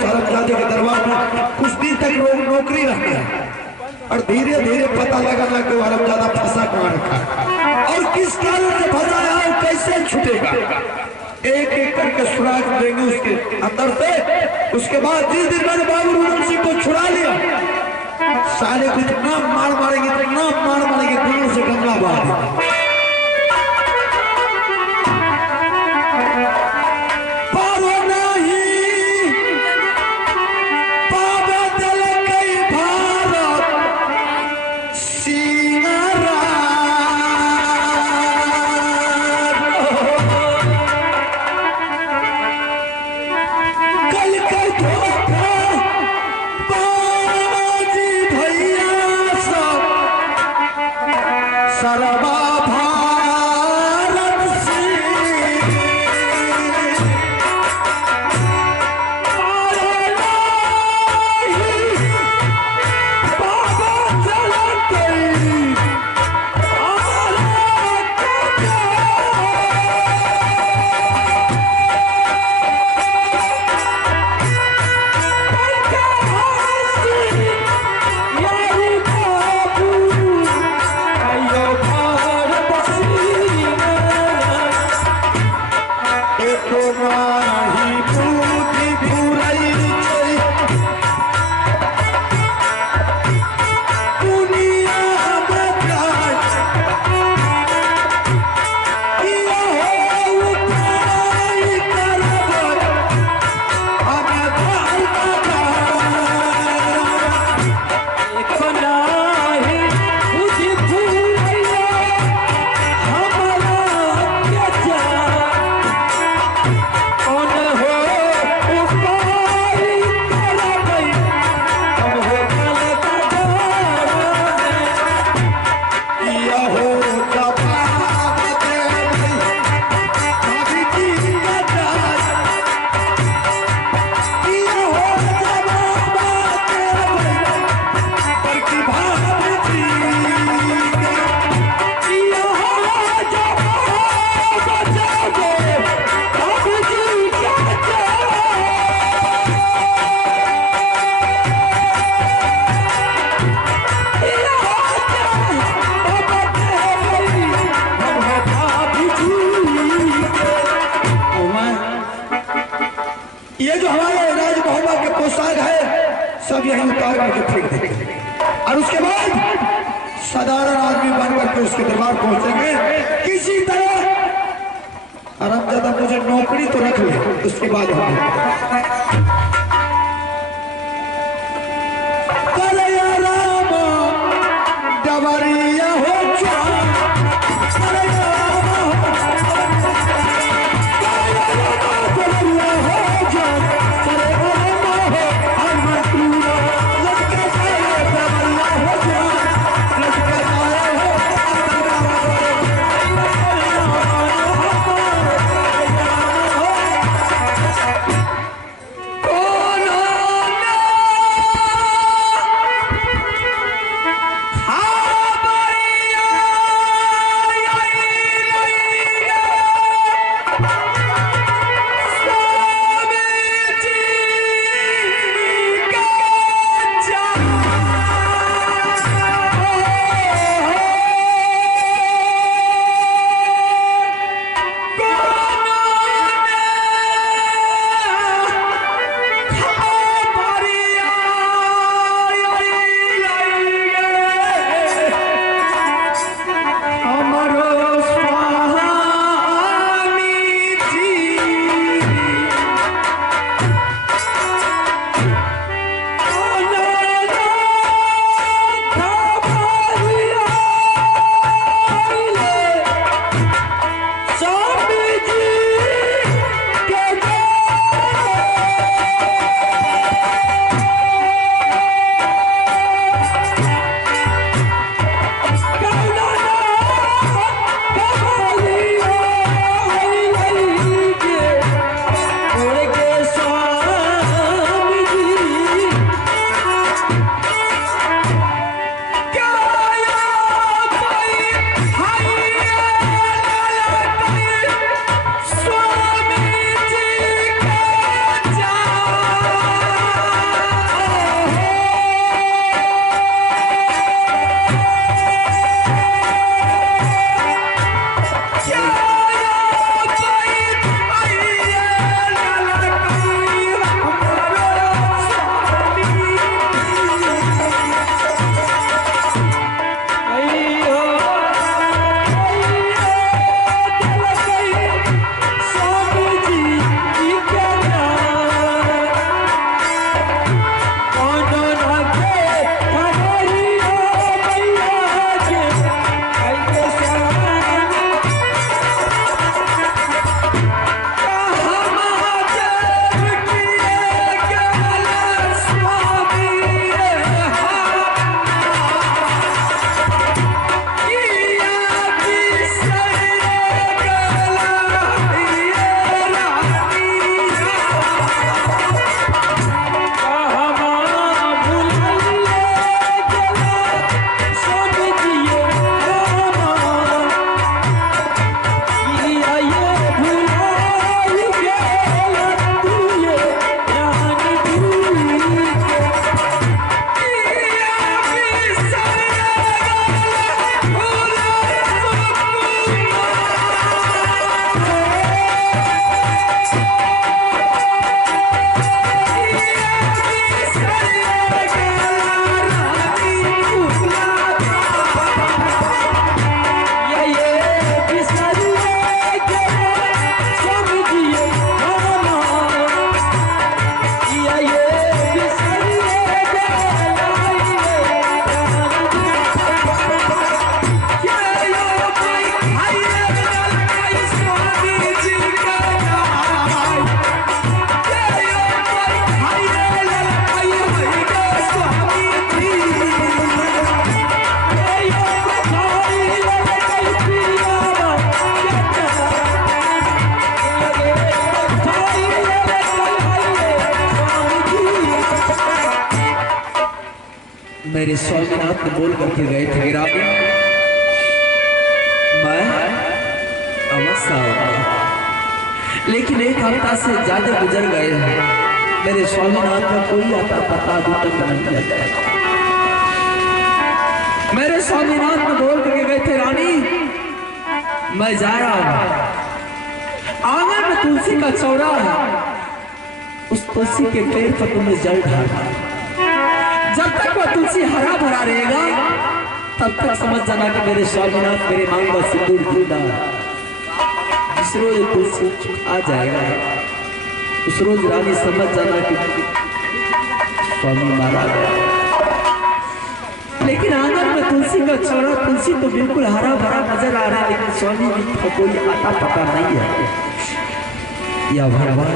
साहबजादे के दरबार में कुछ दिन तक नौकरी रखते हैं और धीरे धीरे पता लगा ना कि साहबजादा फंसा कहाँ रखा और किस कारण से फंसा है और कैसे छूटेगा। एक एक करके सुराग देंगे उसके अंदर से। उसके बाद जिस दिन मैंने बाबू रूम सिंह को छुड़ा लिया, साले को इतना मार मारेंगे दिल से गंगा बहा देंगे। सब यही उतार करके फेंक देंगे और उसके बाद साधारण आदमी बन करके उसके दरबार पहुंचेंगे किसी तरह। और अब ज्यादा मुझे नौकरी तो रख ले, उसके बाद हम मेरे स्वामीनाथ ने बोल करके गए थे गिरामी मैं अवश्य आऊंगा, लेकिन एक हफ्ता से ज्यादा गुजर गए हैं, मेरे स्वामीनाथ का कोई आता पता अभी तक नहीं लगा। मेरे स्वामीनाथ ने बोल करके गए थे रानी मैं जा रहा हूं, आंगन में तुलसी का चौरा है, उस तुलसी के पेड़ पर तुमने जल ढाला, जब तक वो तुलसी हरा भरा रहेगा तब तक समझ जाना कि मेरे स्वामीनाथ मेरे मांग का सिंदूर ढूंढा, जिस रोज तुलसी आ जाएगा उस रोज रानी समझ जाना कि स्वामी मारा गया। लेकिन आंगन में तुलसी का चौरा, तुलसी तो बिल्कुल हरा भरा नजर आ रहा है, लेकिन स्वामी जी को कोई आता पता नहीं है। या भगवान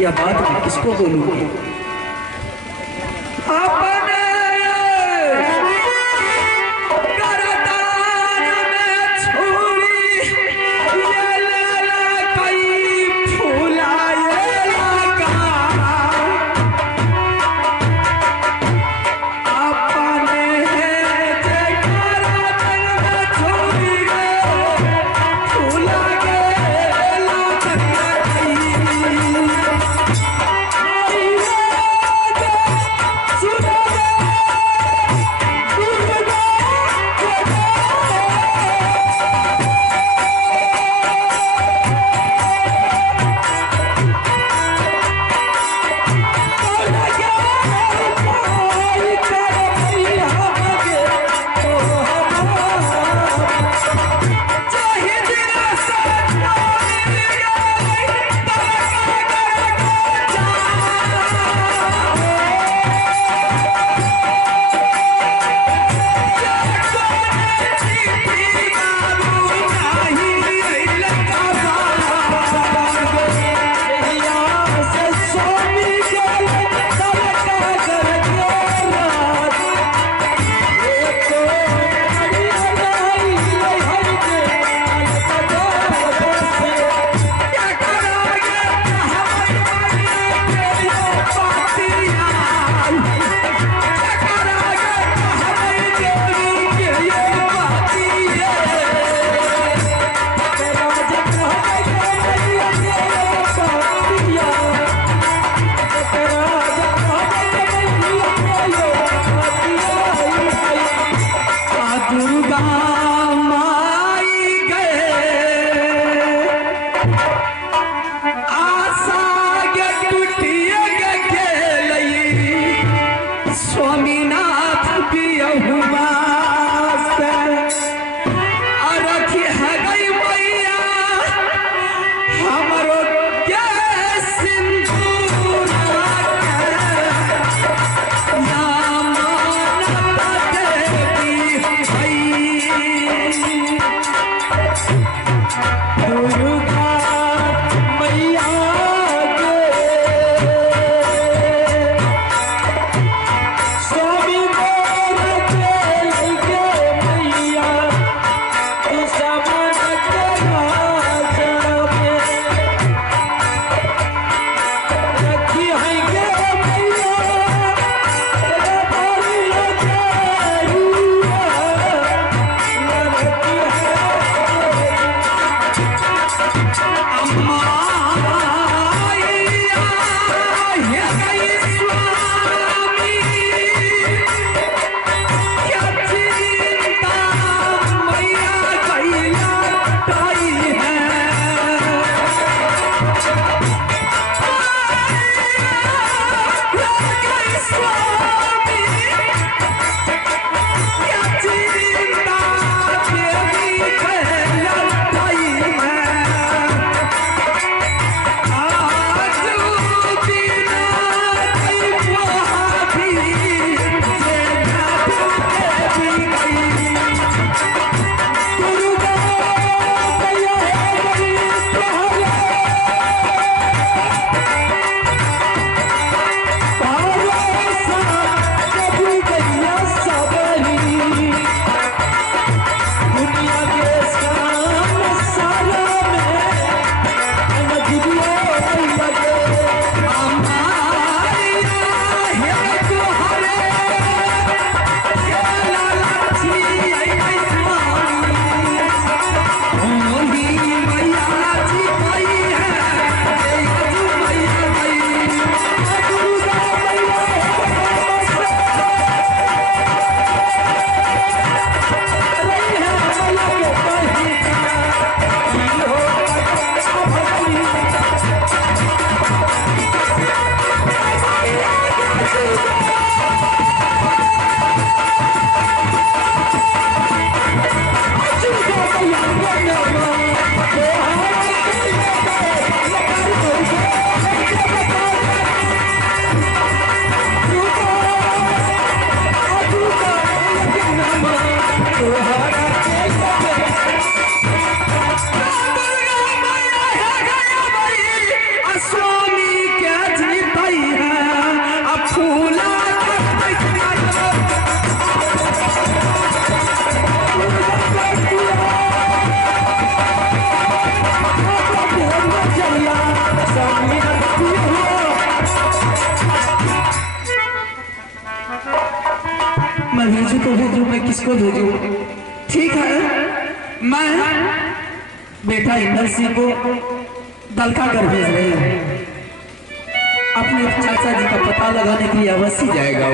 या बात मैं किसको बोलूंगी? Super! किसको भेजूं? ठीक है, मैं बेटा इंदर सिंह को दलका कर भेज रही हूँ। अपने चाचा जी का पता लगाने के लिए अवश्य जाएगा।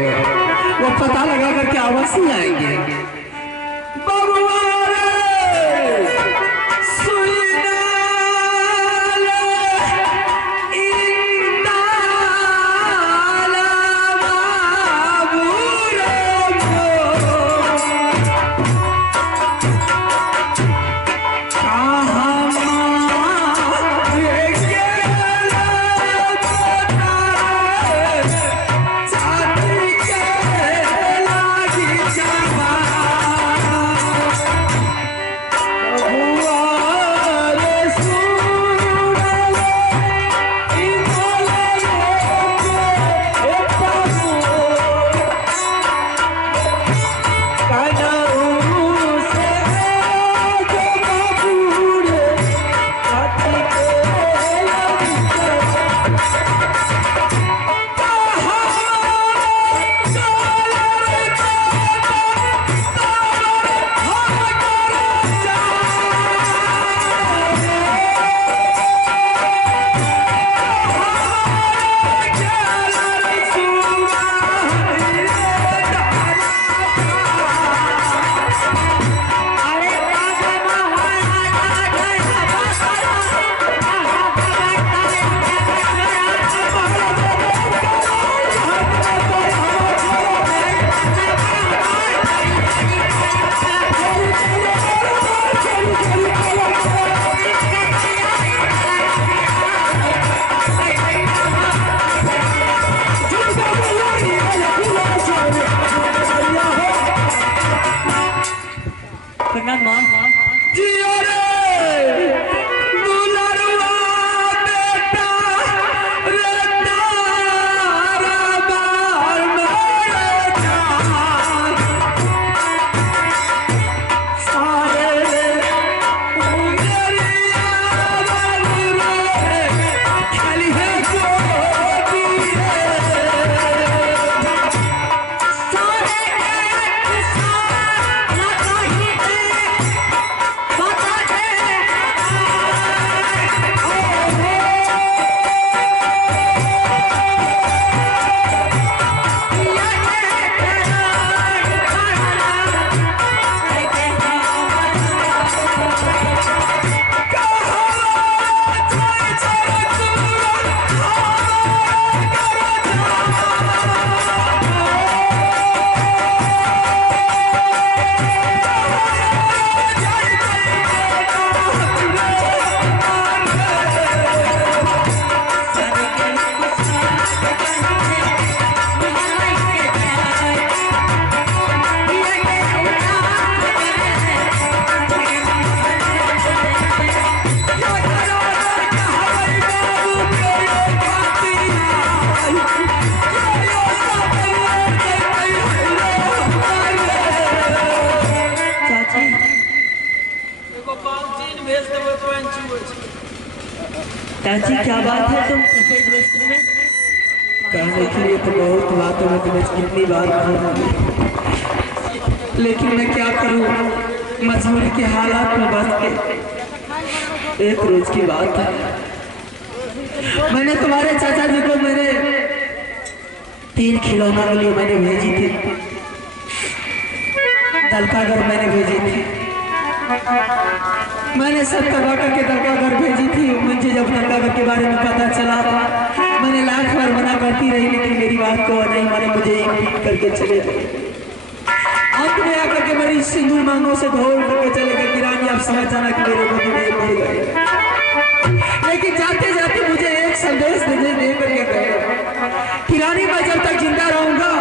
वो पता लगा करके अवश्य आएंगे। चाची क्या बात है तुम कहने के लिए तो बहुत बातों में तुम्हें कितनी बार कहूँ, लेकिन मैं क्या करूँ, मजबूरी के हालात में बस के। एक रोज की बात है, मैंने तुम्हारे चाचा जी को मेरे 3 खिलौना के लिए मैंने भेजी थी, दलकागर मैंने भेजी थी। मैंने सब करवा करके दलकागर भेजी थी। मुझे जब दलकागर के बारे में पता चला मैंने लाख बार मना करती रही, लेकिन मेरी बात को नहीं माने, मुझे पीट करके चले गए। अंत में आकर के मेरी सिंदूर मांगों से धोल करके चले गए कि रानी आप समझ जाना कि मेरे बंधु नहीं मर गए। लेकिन जाते जाते मुझे एक संदेश दे करके गए कि रानी मैं जब तक जिंदा रहूंगा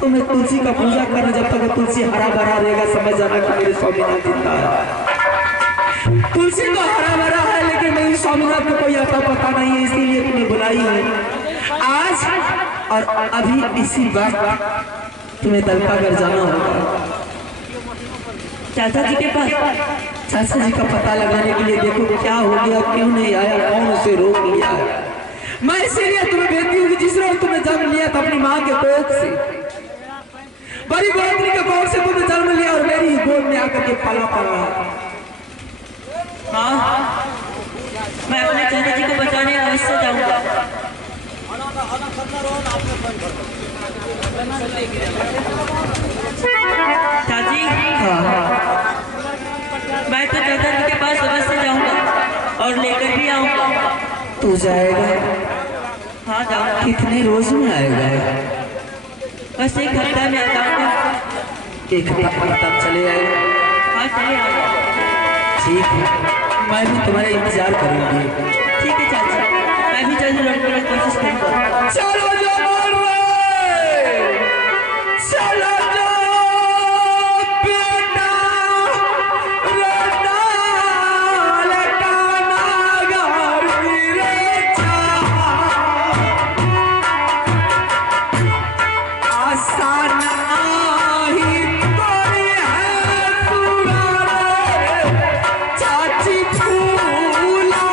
तो मैं तुलसी का पूजा करना, जब तक तुलसी हरा भरा रहेगा समझ जाना कि मेरे स्वामीनाथ जिंदा है। तुलसी तो हरा भरा है, लेकिन मेरी स्वामीनाथ को कोई आता पता नहीं है, इसीलिए तुम्हें बुलाई है आज। और अभी इसी वक्त तुम्हें दलकागर जाना होगा चाचा जी के पास। चाचा जी का पता लगाने के लिए देखो क्या हो गया, क्यों नहीं आया, कौन उसे रोक लिया है। मैं इसीलिए तुम्हें भेजती हूँ कि जिस रोज तुम्हें जन्म लिया था अपनी माँ के कोख से, बड़ी बहादुरी के गौर से तुमने जन्म लिया और मेरी ही गोद में आकर के पला पड़ा। हाँ, मैं अपने चाचा जी को बचाने अवश्य जाऊंगा। चाची, मैं तो चाचा जी के पास अवश्य जाऊंगा और लेकर भी आऊंगा। तू जाएगा? हाँ जाऊंगा। कितने रोज में आएगा? बस एक हफ्ता में आता हूँ। एक हफ्ता तक चले आएगा? हाँ चले आऊंगा। ठीक है, मैं भी तुम्हारा इंतजार करूंगी। ठीक है चाचा, मैं भी जल्दी लौटने की कोशिश करूंगा। चलो जवान रे, चलो जो बेटा रोना लगाना गाड़ी रे आसान ही कोई है पुराने चाची फूला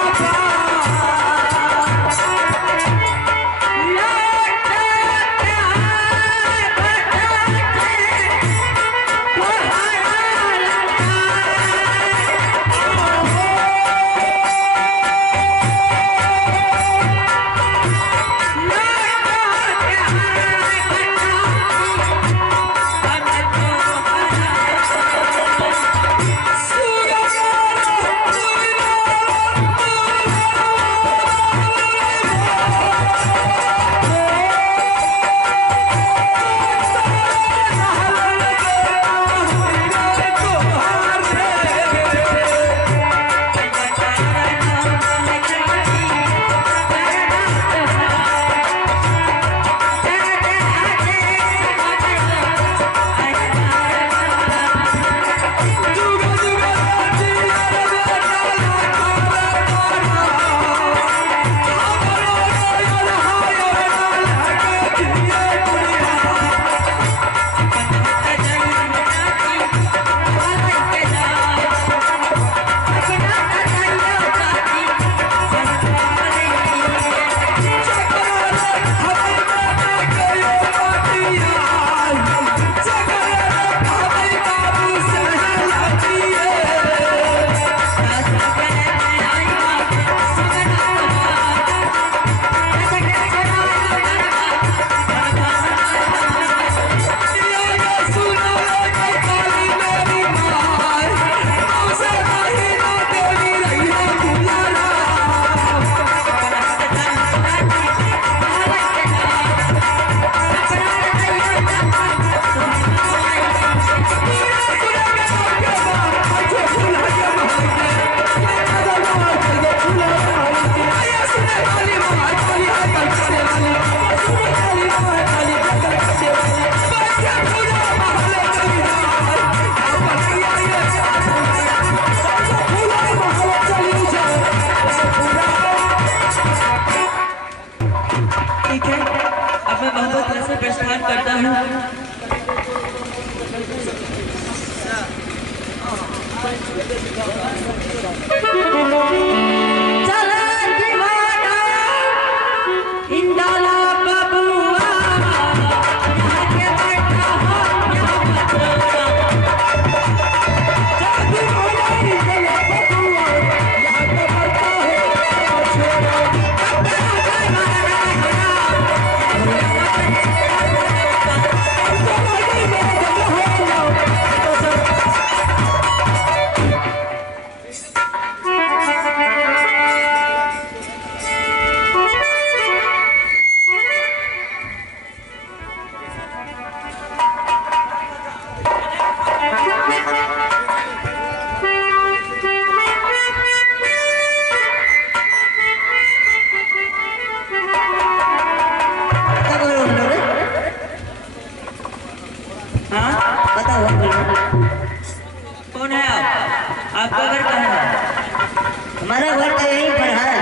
प्रस्थान करता हूँ। चला दीवाना इंदाला बबुआ यहाँ के बैठा हो यहाँ बबुआ चला दीवाना इंदाला बबुआ यहाँ के बैठा हो छोड़ा कौन है आप? आपका घर कहाँ है? हमारा घर तो यहीं पर है।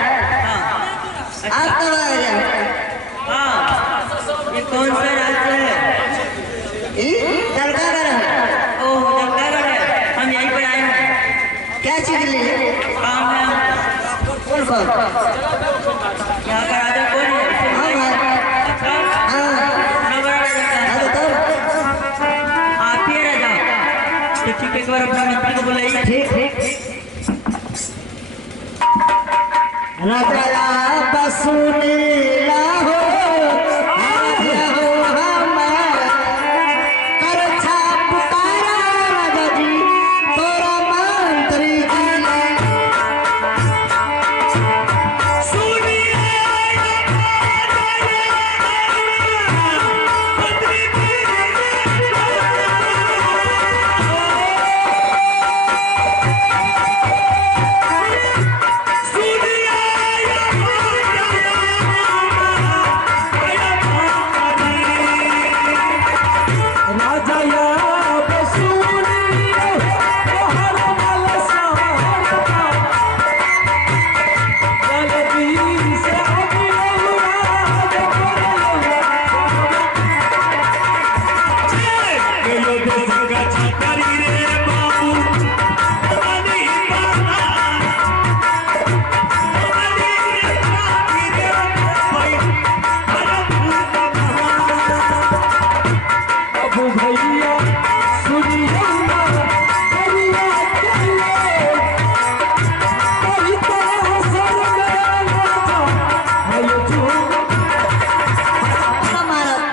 आप कब आ गए? हाँ, ये कौन सा राज्य है? दरगाह है। ओह, दरगाह है। हम यहीं पर आए हैं। क्या चीज लिए? काम है हमको। कौन कौन? यहाँ का राजा कौन है? हाँ अच्छा, हाँ बड़ा राजा का है। बताओ। राजा बसुनीला हो आया हो हमारा कर छाप तारा राजा जी तोरा मंत्री जी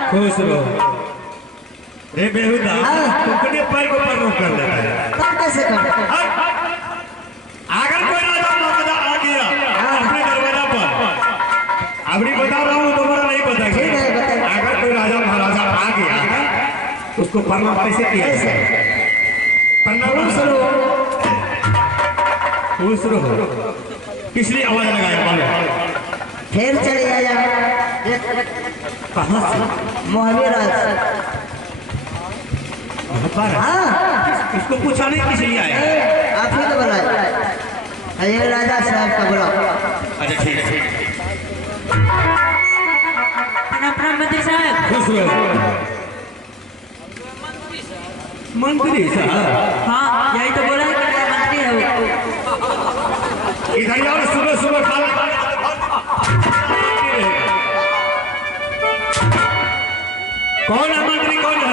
खुश रहो रे बेहुदा तुमने पैर को पर कर देता है तब कैसे कर अगर कोई राजा मौका आ गया अपने दरवाजा पर अभी बता रहा हूँ दोबारा नहीं बताएंगे अगर कोई राजा महाराजा आ गया उसको प्रणाम कैसे किया प्रणाम खुश रहो किस लिए आवाज लगाया बोलो फिर चले आया कहाँ से महावीराज हाँ इसको पूछा नहीं किस लिए आया आप ही तो बुलाए अरे राजा साहब का बुलाओ अच्छा ठीक है प्रणाम मंत्री साहब। खुश रहो मंत्री साहब हाँ यही तो बोला है कि मेरा मंत्री है वो। इधर यार सुबह सुबह खाना कौन है मंत्री कौन है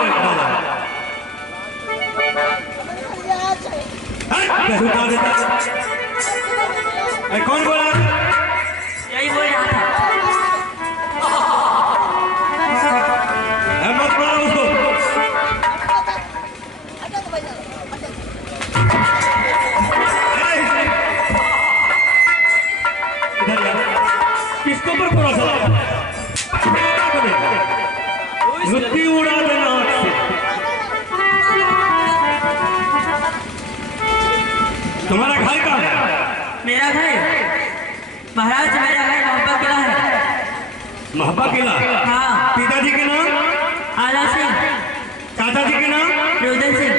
कौन बोला यही बोल रहा था। मत मारो उसको इधर यार किसको पर भरोसा रुपी उड़ा देना हाथ से तुम्हारा घर कहाँ है मेरा घर महाराज मेरा घर मोहब्बा किला है। महबा किला हाँ पिताजी के नाम आला सिंह चाचा जी के नाम रुदन सिंह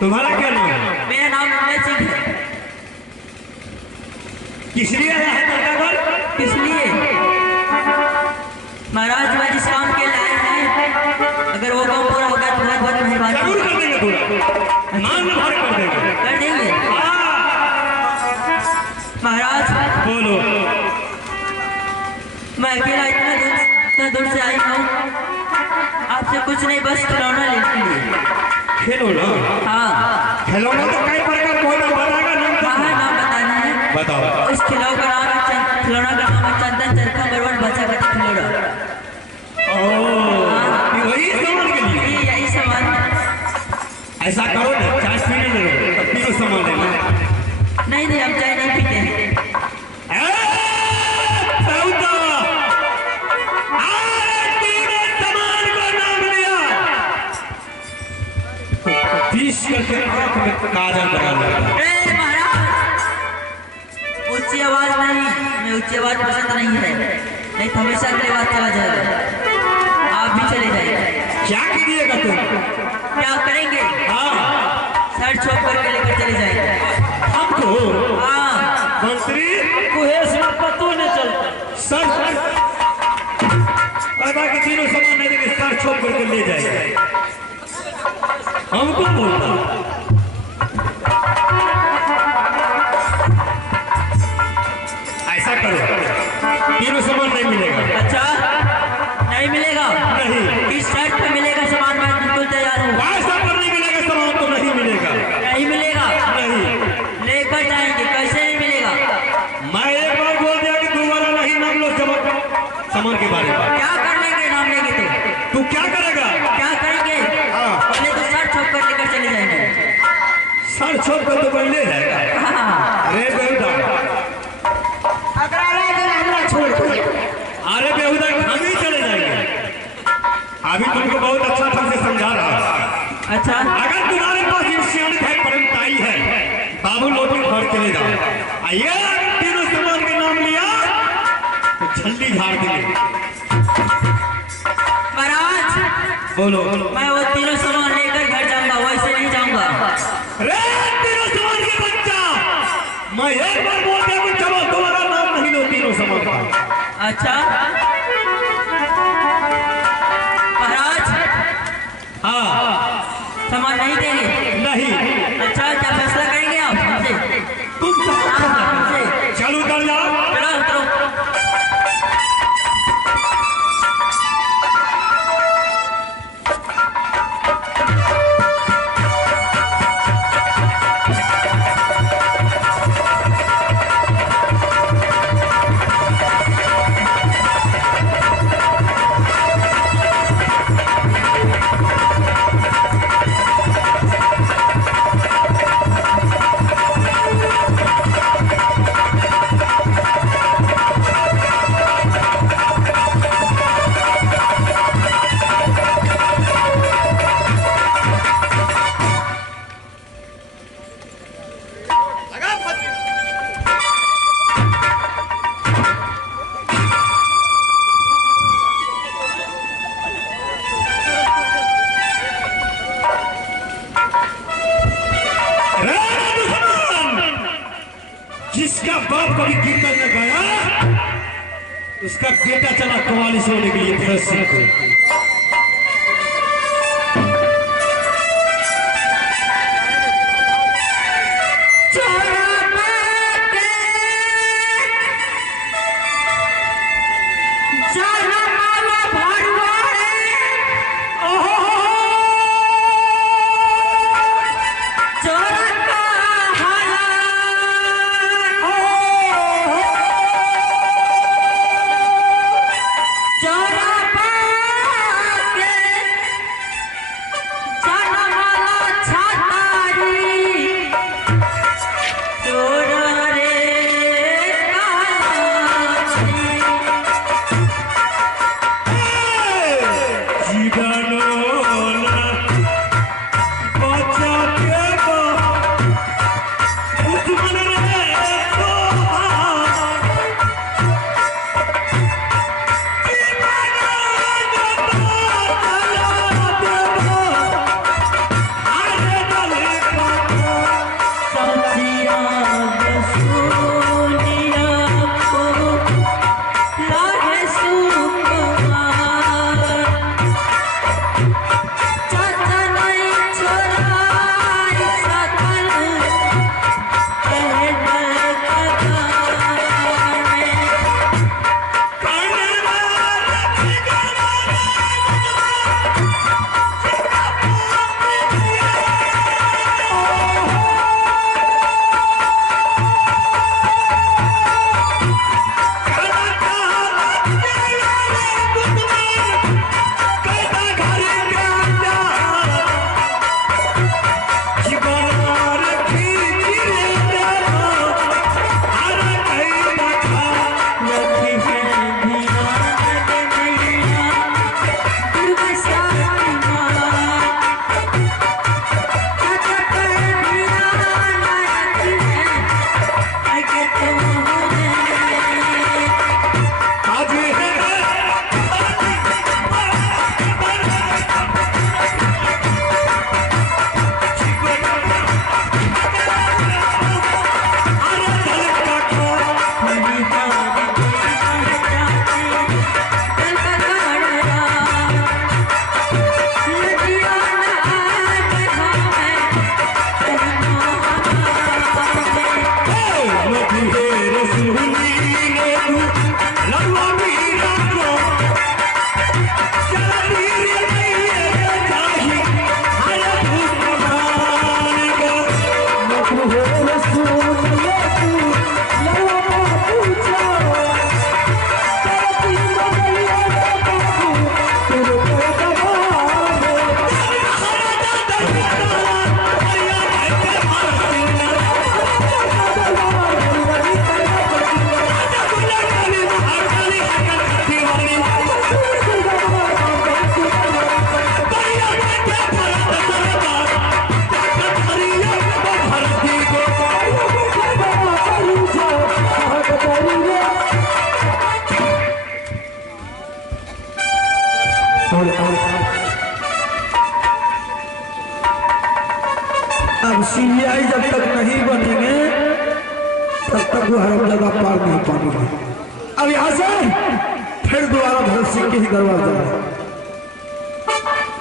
तुम्हारा क्या नाम है मेरा नाम रुदन सिंह है। किस लिए आया है लड़का घर किस लिए महाराज मैं जिस काम के लिए आए हैं अगर वो काम पूरा होगा तो बहुत बहुत मेहरबानी जरूर कर देंगे पूरा मान भर कर देंगे कर देंगे महाराज। बोलो मैं अकेला इतना दूर से आई हूँ आपसे कुछ नहीं बस खिलौना लेने के लिए। खिलौना हाँ खिलौना तो कई प्रकार कोई ना बताएगा नाम तो हाँ नाम बताना है। बताओ उस खिलौना का नाम है खिलौना का नाम है चंदन चरखा बरवन बचा बचा खिलौना। वही सामान के लिए यही सामान ऐसा करो ना चाय पीने दो तब तीनों सामान लेना नहीं हम चाय नहीं पीते हैं। सामान को नाम लिया 20 करके आंख में काजल बना लिया महाराज ऊंची आवाज नहीं मैं ऊंची आवाज पसंद नहीं है नहीं तो हमेशा के लिए बात चला जाएगा। आप भी चले जाइए। क्या कीजिएगा तुम क्या करेंगे हाँ सर छोप करके लेकर चले जाएंगे। हमको हाँ मंत्री कुहेस में पतो न चलता सर के तीनों सामान नहीं देंगे सर छोड़ करके ले जाएगा हमको बोलता ऐसा करो तीनों सामान नहीं मिलेगा अच्छा नहीं मिलेगा नहीं किस शर्त पे मिलेगा सामान मैं बिल्कुल तैयार हूँ। पैसा पर नहीं मिलेगा सामान तो नहीं मिलेगा नहीं मिलेगा नहीं लेकर जाएंगे कैसे नहीं मिलेगा मैं एक बार बोल दिया के बारे में। क्या कर लेंगे नाम लेंगे तो? तू क्या करेगा? क्या करेंगे? हाँ। पहले तो सर छोप कर लेकर चले जाएंगे। सर छोड़ कर तो कोई ले जाएगा। हाँ। अरे बेहुदा, अरे बेहुदा हम ही चले जाएंगे। अभी तुमको बहुत अच्छा ढंग से समझा रहा हूं। अच्छा, अगर तुम्हारे पास इंसान है, परंताई है, बाबू लोटी घर चले जाओ। आइए तीनों सामान के नाम लिया तो झल्ली झाड़ देंगे। महाराज बोलो। मैं वो तीनों सामान लेकर घर जाऊंगा, वैसे नहीं जाऊंगा। अरे तीनों सामान के बच्चा, मैं एक बार बोल दिया कि चलो तुम्हारा नाम नहीं लो तीनों सामान का। अच्छा महाराज, हाँ सामान नहीं देंगे? नहीं। अच्छा, क्या फैसला करेंगे आप हमसे? तुम हाँ, हमसे। चलो उतर जाओ। चलो उतरो। जिसका बाप कभी कीर्तन न गाया, उसका बेटा चला कवाली सोने के लिए भरत सिंह को। अब सीबीआई जब तक नहीं बनेंगे तब तक वो हरमजादा पार नहीं पाएंगे। अब यहाँ से फिर दोबारा भगत सिंह के ही दरबार जाए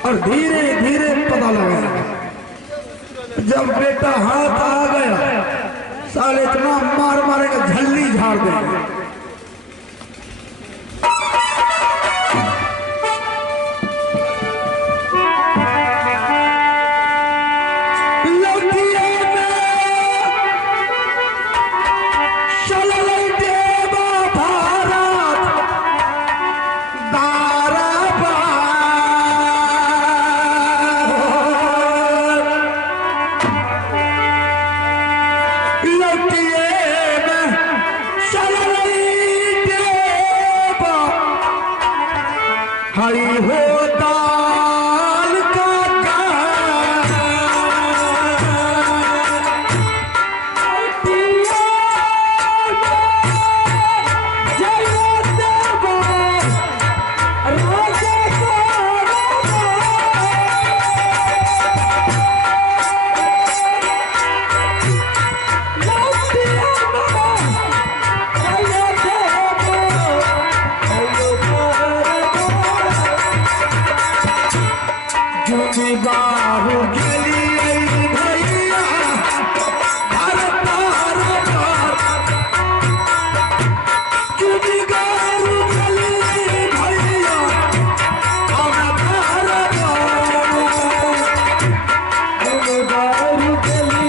और धीरे धीरे पता लगा। जब बेटा हाथ आ गया साले इतना मार मारेगा झल्ली झाड़ देगा। हरी हो दाल का बाहु गली भैया हर तार गारू गली भैया हर तार गारू गली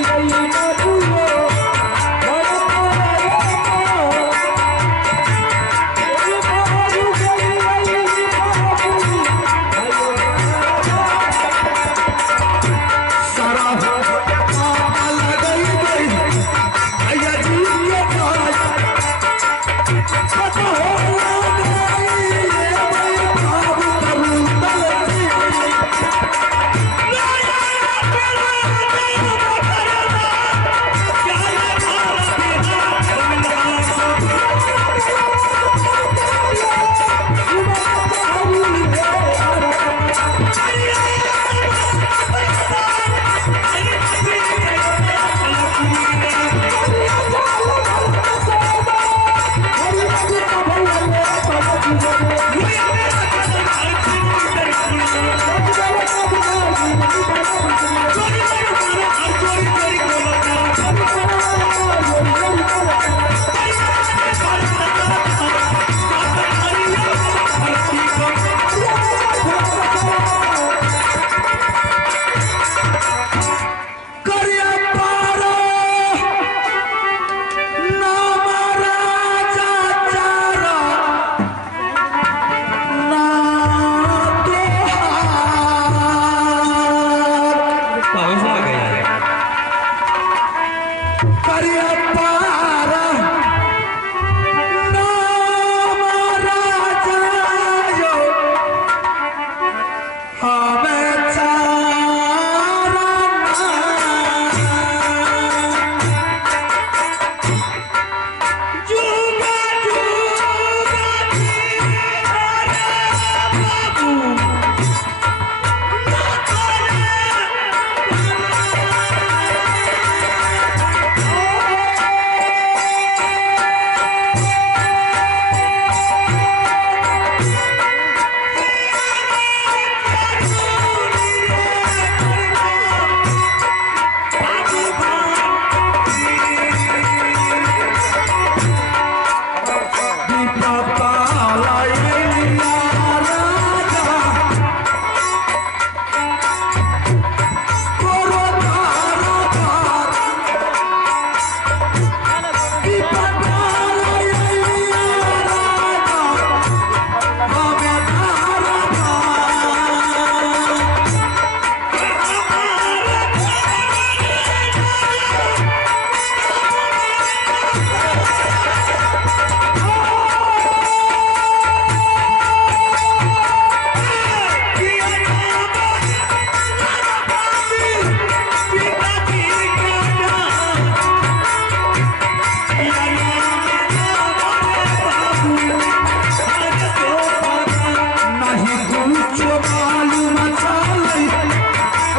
नहीं कुछ मालूम चले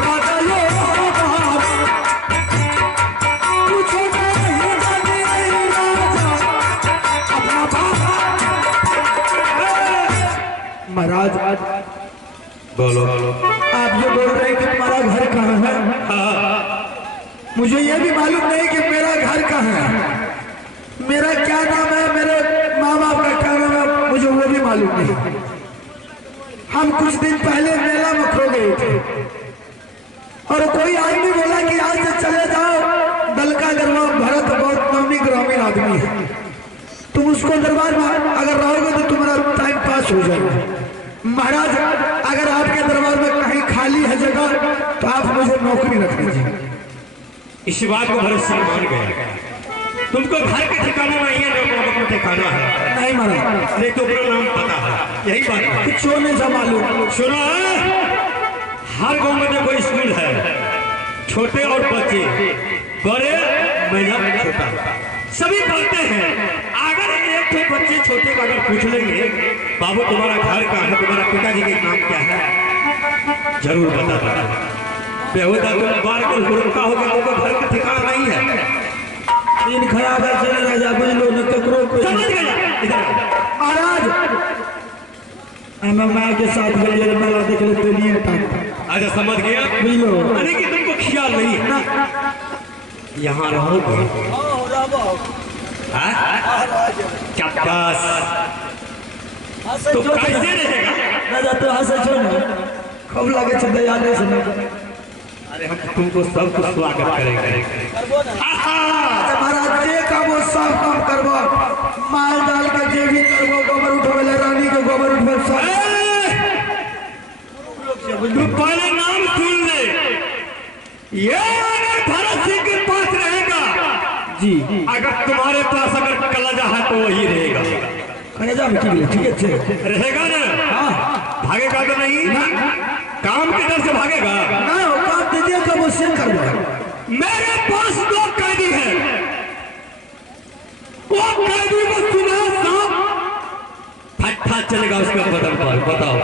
राजा यो बाप कुछ नहीं जाने राजा अपना महाराज बोलो आप जो बोल रहे हैं कि तुम्हारा घर कहाँ है? मुझे ये भी मालूम नहीं कि मेरा घर कहाँ है, मेरा क्या नाम है, मेरे माँ बाप का क्या नाम है, मुझे वो भी मालूम नहीं। हम कुछ दिन पहले मेला में खो गए थे और कोई आदमी बोला कि आज से चले जाओ दलका दरबार, भरत बहुत नामी ग्रामीण आदमी है, तुम उसको दरबार में अगर रहोगे तो तुम्हारा टाइम पास हो जाएगा। महाराज अगर आपके दरबार में कहीं खाली है जगह तो आप मुझे नौकरी रख दीजिए। इस बात को भरत सिंह मान गए। तुमको घर के ठिकाना नहीं है, लोगों को ठिकाना है। नहीं महाराज, नहीं तो अपना नाम पता है, यही बात है। कुछ नहीं सा मालूम। सुनो, हर गांव में देखो स्कूल है, छोटे और बच्चे, बड़े महिला छोटा, सभी पढ़ते हैं। अगर एक तो बच्चे छोटे को अगर पूछ लेंगे बाबू तुम्हारा घर कहाँ है, तुम्हारा पिताजी का नाम क्या है, जरूर बता देना। बेहुदा तुम बार को हुरका हो गया, उनका घर का ठिकाना नहीं है। दिन खराब है, चले राजा बुझ लो न ककरो को। समझ गया इधर महाराज मैं माँ के साथ गए मेला देख ले तो लिए अच्छा समझ गया बुझ लो। अरे कि तुमको ख्याल नहीं है ना यहाँ रहोगे तो कैसे रहेगा? राजा तो हंसे छो ना, खूब लगे छे दया दे से। अरे हम तुमको सब कुछ स्वागत करेंगे। महाराज जे काम वो सब काम करबो, माल डाल के जे भी करबो, गोबर उठवेले रानी के गोबर उठवे सब। तू पहले नाम सुन ले, ये अगर भरत सिंह के पास रहेगा जी, अगर तुम्हारे पास अगर कलजा है तो वही रहेगा। कलेजा में ठीक है रहेगा ना? हाँ भागेगा तो नहीं ना? काम के डर से भागेगा ना, वो काम दीजिए का वो सेम कर दो। मेरे पास दो कैदी हैं, वो कैदी को सुना सांप फट्टा चलेगा उसके बदन पर, बताओ।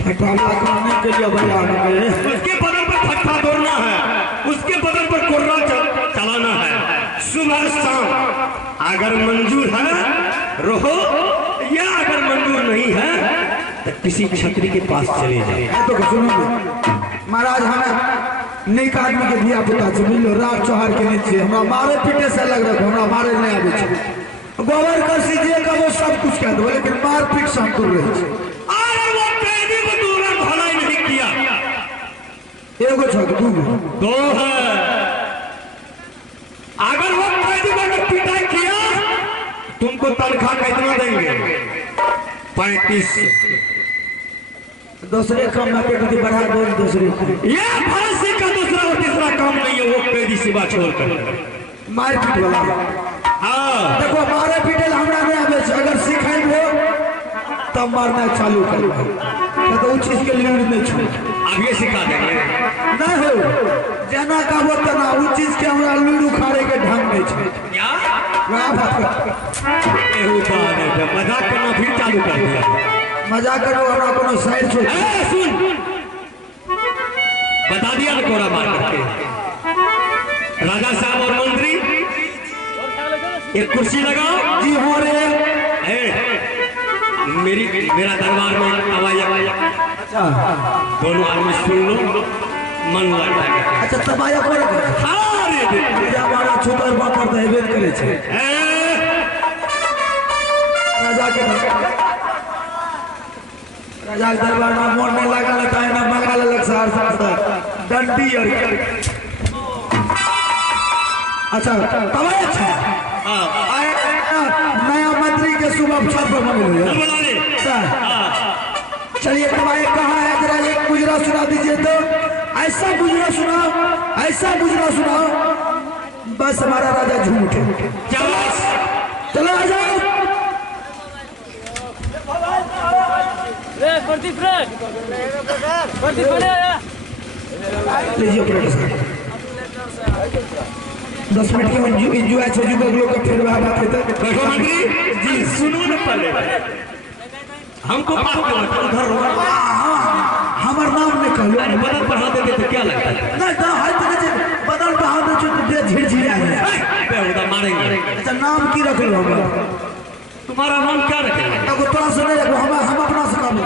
फटा करने के लिए भैया उसके बदन पर फट्टा दौड़ना है, उसके बदन पर कोर्रा चलाना है सुबह शाम। अगर मंजूर है रहो, या अगर मंजूर नहीं है तो किसी छतरी के पास चले जाए। तो सुनो महाराज, हमें नेक आदमी के दिया पुता से मिल लो, रात चौहार के नीचे हमरा मारे पीटे से अलग रखो, हमरा मारे नहीं आवे छे। गोबर कर सीजिए का वो सब कुछ कह दो, लेकिन मार पीट से हम दूर रहे। अरे वो कैदी को दूर भलाई नहीं किया, एगो छोड़ दो है। अगर वो कैदी को पिटाई किया तुमको तनख्वाह कितना देंगे? 35। दूसरे काम में पेट बढ़ा दो, दूसरे ये भरत सिंह का दूसरा और तीसरा काम नहीं है, वो कैदी सेवा छोड़कर मार पीट वाला। हाँ देखो मारे पीटे हमरा नहीं आवे छे, अगर सिखाइबो तब मारना चालू करो, तो उस चीज के लीड नहीं छोड़। अब ये सिखा देंगे नहीं हो जना का वो तना उस चीज के हमरा लीड उखाड़े के ढंग नहीं छे। क्या वहाँ बात कर, मजाक करना फिर चालू कर दिया। मजाक करो, हमरा कोनो साइड छोड़। सुन, बता दिया ना कोरा मार करके। राजा साहब और मंत्री एक कुर्सी लगाओ। जी हो रे, मेरा दरबार में आवाज अच्छा दोनों आदमी सुन लो, मन लगा। अच्छा तबाया कर हमारा छोटा बापर तो हेबे करे छे। राजा के दरबार में मोर नहीं लगा लेता है ना, मंगा लग सार डंडी और अच्छा तबाया अच्छा नया मंत्री के शुभ अवसर पर मिले। चलिए तबाया कहाँ है, जरा एक गुजरा सुना दीजिए तो। ऐसा गुजरा सुनाओ, ऐसा गुजरा सुनाओ बस हमारा राजा झूम उठे। चलो आ जाओ। लीजिए ऑपरेटर साहब, 10 मिनट की एंजॉय छोड़ लोग का फिर बात करते। मंत्री जी सुनो न पहले, हमको पास में उधर हमार नाम नहीं कहलो अरे बदल बढ़ा देंगे तो क्या लगता है? नहीं तो है तो कैसे बदल बढ़ा दे तो दे झिड़झिड़ा जाए बेहुदा मारेंगे। अच्छा नाम की रख लो तुम्हारा नाम क्या रखेंगे? तो थोड़ा सा नहीं रखो हम अपना से नाम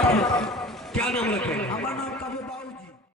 क्या नाम रखेंगे?